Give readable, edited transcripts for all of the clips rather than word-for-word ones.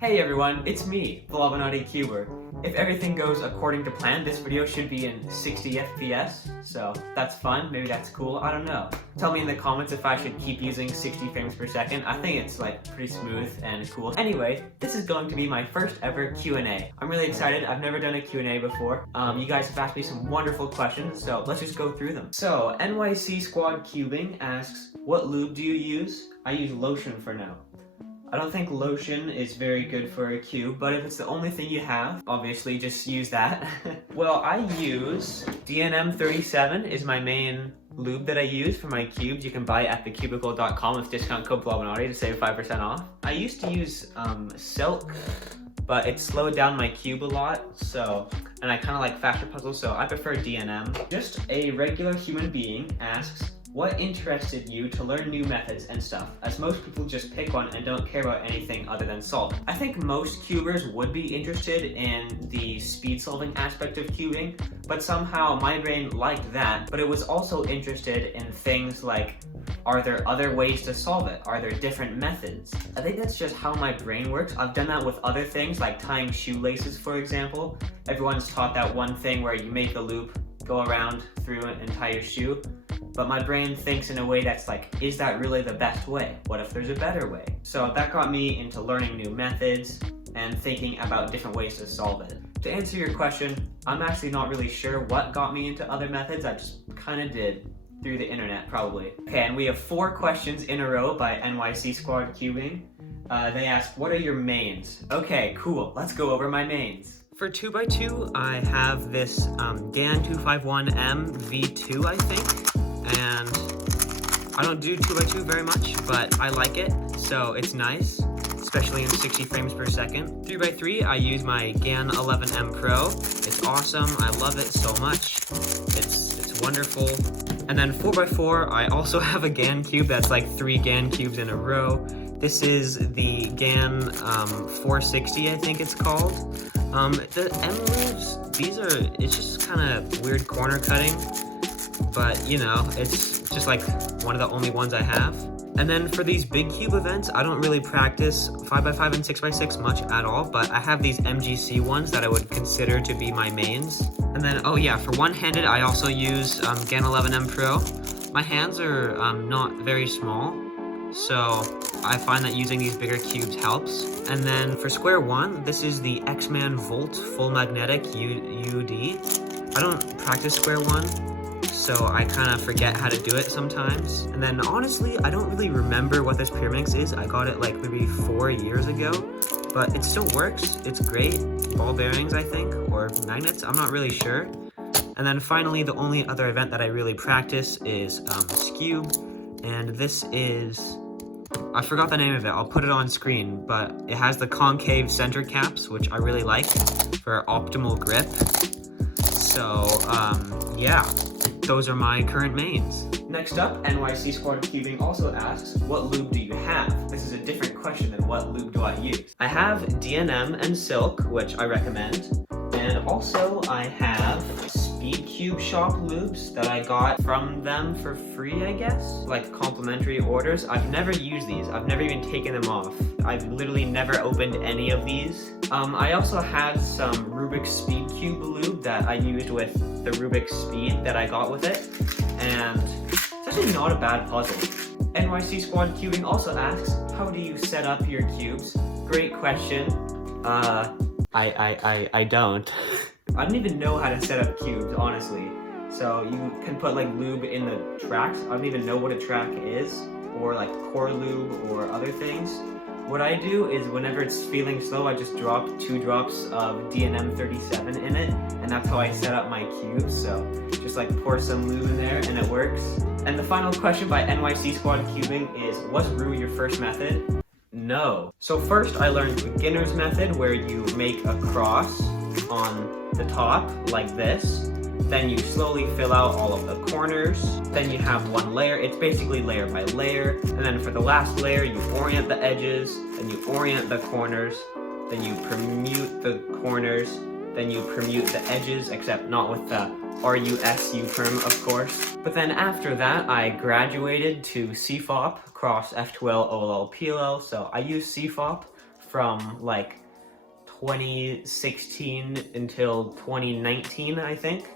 Hey everyone, it's me, Blobinati Cuber. If everything goes according to plan, this video should be in 60 FPS, so that's fun, maybe that's cool, I don't know. Tell me in the comments if I should keep using 60 frames per second. I think it's like pretty smooth and cool. Anyway, this is going to be my first ever Q&A. I'm really excited, I've never done a Q&A before. You guys have asked me some wonderful questions, so let's just go through them. So, NYC Squad Cubing asks, what lube do you use? I use lotion for now. I don't think lotion is very good for a cube, but if it's the only thing you have, obviously just use that. Well, I use DNM37 is my main lube that I use for my cubes. You can buy it at thecubicle.com with discount code Blobinati to save 5% off. I used to use Silk, but it slowed down my cube a lot, and I kind of like faster puzzles, so I prefer DNM. Just a regular human being asks, what interested you to learn new methods and stuff, as most people just pick one and don't care about anything other than solving? I think most cubers would be interested in the speed solving aspect of cubing, but somehow my brain liked that, but it was also interested in things like, are there other ways to solve it? Are there different methods? I think that's just how my brain works. I've done that with other things like tying shoelaces, for example. Everyone's taught that one thing where you make a loop, go around through an entire shoe. But my brain thinks in a way that's like, is that really the best way? What if there's a better way? So that got me into learning new methods and thinking about different ways to solve it. To answer your question, I'm actually not really sure what got me into other methods. I just kind of did through the internet, probably. Okay, and we have 4 questions in a row by NYC Squad Cubing. They ask, what are your mains? Okay, cool, let's go over my mains. For 2x2, I have this GAN 251M V2, I think. And I don't do 2x2 very much, but I like it, so it's nice, especially in 60 frames per second. 3x3, I use my GAN 11M Pro. It's awesome, I love it so much. It's wonderful. And then 4x4, I also have a GAN cube that's like 3 GAN cubes in a row. This is the GAN 460, I think it's called. The M lubes, it's just kind of weird corner cutting. But, you know, it's just like one of the only ones I have. And then for these big cube events, I don't really practice 5x5 and 6x6 much at all, but I have these MGC ones that I would consider to be my mains. And then, oh yeah, for one-handed, I also use GAN 11M Pro. My hands are not very small, so I find that using these bigger cubes helps. And then for square one, this is the X-Man Volt Full Magnetic UD. I don't practice square one, so I kind of forget how to do it sometimes. And then honestly, I don't really remember what this Pyraminx is. I got it like maybe 4 years ago, but it still works. It's great. Ball bearings, I think, or magnets, I'm not really sure. And then finally, the only other event that I really practice is Scube, and this is, I forgot the name of it, I'll put it on screen, but it has the concave center caps, which I really like for optimal grip. So, yeah. Those are my current mains. Next up, NYC Squad Cubing also asks, what lube do you have? This is a different question than what lube do I use. I have DNM and Silk, which I recommend. And also I have speedcube shop lubes that I got from them for free, I guess. Like complimentary orders. I've never used these. I've never even taken them off. I've literally never opened any of these. I also had some Rubik speedcube lube that I used with the Rubik speed that I got with it. And it's actually not a bad puzzle. NYC Squad Cubing also asks, how do you set up your cubes? Great question. I don't. I don't even know how to set up cubes, honestly. So you can put like lube in the tracks. I don't even know what a track is, or like core lube or other things. What I do is whenever it's feeling slow, I just drop 2 drops of DNM37 in it, and that's how I set up my cubes. So just like pour some lube in there and it works. And the final question by NYC Squad Cubing is, was Roux your first method? No. So first I learned the beginner's method, where you make a cross on the top like this. Then you slowly fill out all of the corners. Then you have one layer. It's basically layer by layer. And then for the last layer, you orient the edges, then you orient the corners, then you permute the corners, then you permute the edges, except not with the RUSU term, of course. But then after that, I graduated to CFOP, cross F2L, OLL, PLL. So I use CFOP from like 2016 until 2019, I think.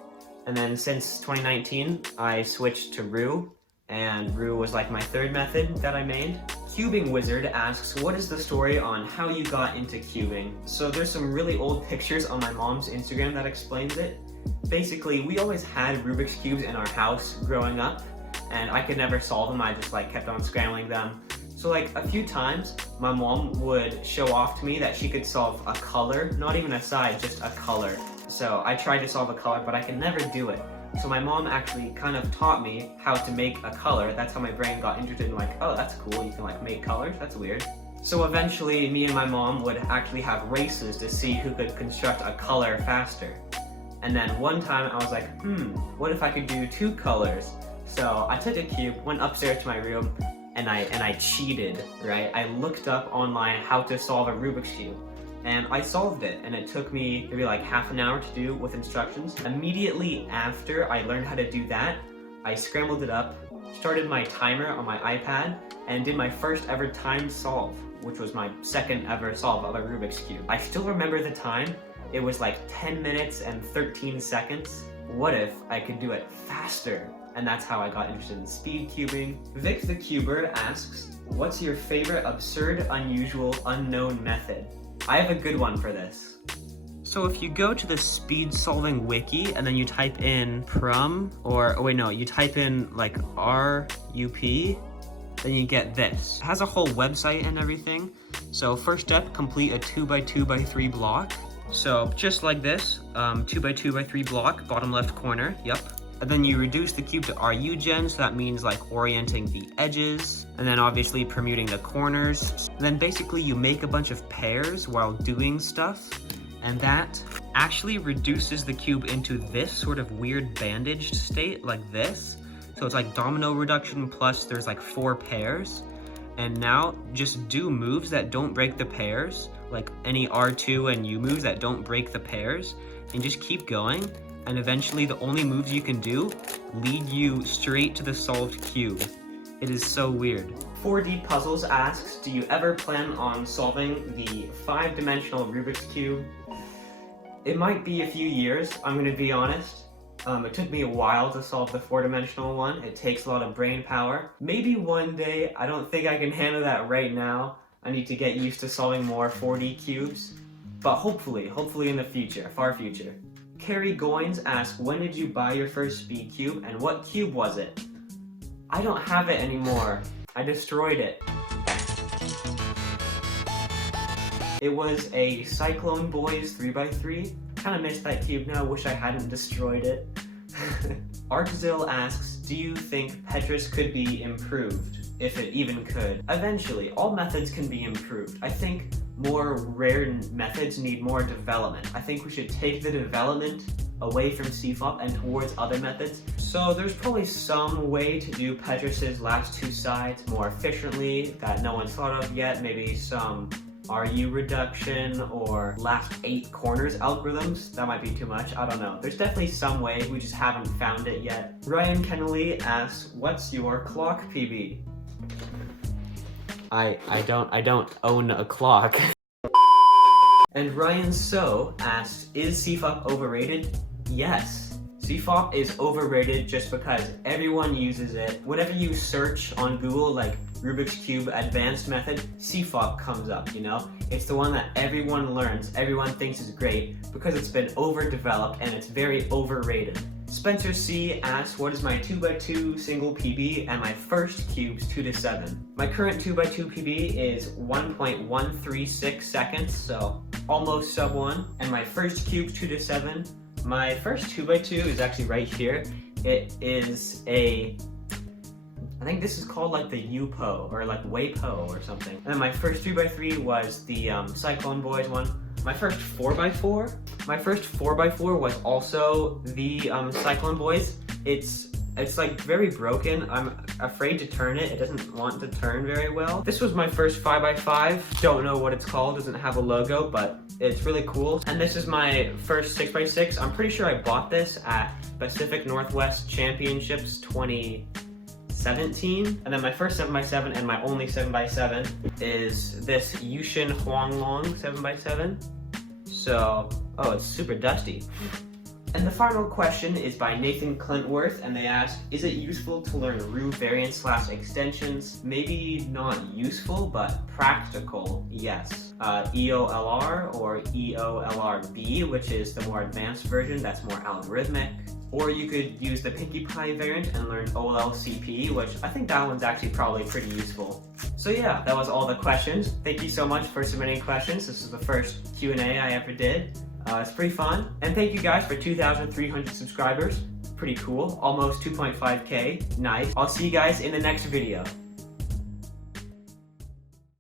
And then since 2019, I switched to Roux, and Roux was like my third method that I made. Cubing Wizard asks, what is the story on how you got into cubing? So there's some really old pictures on my mom's Instagram that explains it. Basically, we always had Rubik's Cubes in our house growing up, and I could never solve them. I just like kept on scrambling them. So like a few times, my mom would show off to me that she could solve a color, not even a side, just a color. So I tried to solve a color, but I could never do it. So my mom actually kind of taught me how to make a color. That's how my brain got interested in like, oh, that's cool, you can like make colors, that's weird. So eventually me and my mom would actually have races to see who could construct a color faster. And then one time I was like, what if I could do 2 colors? So I took a cube, went upstairs to my room, and I cheated, right? I looked up online how to solve a Rubik's Cube. And I solved it, and it took me maybe like half an hour to do with instructions. Immediately after I learned how to do that, I scrambled it up, started my timer on my iPad, and did my first ever timed solve, which was my second ever solve of a Rubik's Cube. I still remember the time. It was like 10 minutes and 13 seconds. What if I could do it faster? And that's how I got interested in speed cubing. Vic the Cuber asks, what's your favorite absurd, unusual, unknown method? I have a good one for this. So if you go to the speed solving wiki and then you type in prum, or, oh wait, no, you type in like RUP, then you get this. It has a whole website and everything. So first step, complete a 2x2x3 block. So just like this, 2x2x3 block, bottom left corner, yep. And then you reduce the cube to RUGen, so that means like orienting the edges, and then obviously permuting the corners. And then basically you make a bunch of pairs while doing stuff, and that actually reduces the cube into this sort of weird bandaged state like this. So it's like domino reduction plus there's like 4 pairs. And now just do moves that don't break the pairs, like any R2 and U moves that don't break the pairs, and just keep going. And eventually the only moves you can do lead you straight to the solved cube. It is so weird. 4D Puzzles asks, do you ever plan on solving the 5-dimensional Rubik's Cube? It might be a few years, I'm gonna be honest. It took me a while to solve the 4-dimensional one. It takes a lot of brain power. Maybe one day. I don't think I can handle that right now. I need to get used to solving more 4D cubes. But hopefully in the future, far future. Carrie Goins asks, when did you buy your first speed cube and what cube was it? I don't have it anymore. I destroyed it. It was a Cyclone Boys 3x3. Kind of missed that cube now, wish I hadn't destroyed it. Artzil asks, do you think Petrus could be improved, if it even could? Eventually, all methods can be improved. I think more rare methods need more development. I think we should take the development away from CFOP and towards other methods. So there's probably some way to do Petrus's last 2 sides more efficiently that no one's thought of yet. Maybe some RU reduction or last 8 corners algorithms. That might be too much, I don't know. There's definitely some way, we just haven't found it yet. Ryan Kennelly asks, what's your clock PB? I don't own a clock. And Ryan So asks, is CFOP overrated? Yes. CFOP is overrated just because everyone uses it. Whenever you search on Google like Rubik's Cube advanced method, CFOP comes up, you know? It's the one that everyone learns, everyone thinks is great because it's been overdeveloped and it's very overrated. Spencer C asks, what is my 2x2 single PB and my first cube's 2 to 7? My current 2x2 PB is 1.136 seconds, so almost sub 1. And my first cube's 2 to 7. My first 2x2 is actually right here. It is a, I think this is called like the UPO or like WAPO or something. And then my first 3x3 was the Cyclone Boys one. My first 4x4 was also the Cyclone Boys. It's like very broken. I'm afraid to turn it. It doesn't want to turn very well. This was my first 5x5. Don't know what it's called. Doesn't have a logo, but it's really cool. And this is my first 6x6. I'm pretty sure I bought this at Pacific Northwest Championships 2016, 17. And then my first 7x7 and my only 7x7 is this Yushin Huanglong 7x7. So, oh, it's super dusty. And the final question is by Nathan Clintworth, and they ask, is it useful to learn Roux variants / extensions? Maybe not useful, but practical, yes. EOLR or EOLRB, which is the more advanced version that's more algorithmic. Or you could use the Pinkie Pie variant and learn OLCP, which I think that one's actually probably pretty useful. So yeah, that was all the questions. Thank you so much for submitting questions. This is the first Q&A I ever did. It's pretty fun. And thank you guys for 2,300 subscribers. Pretty cool. Almost 2.5K. Nice. I'll see you guys in the next video.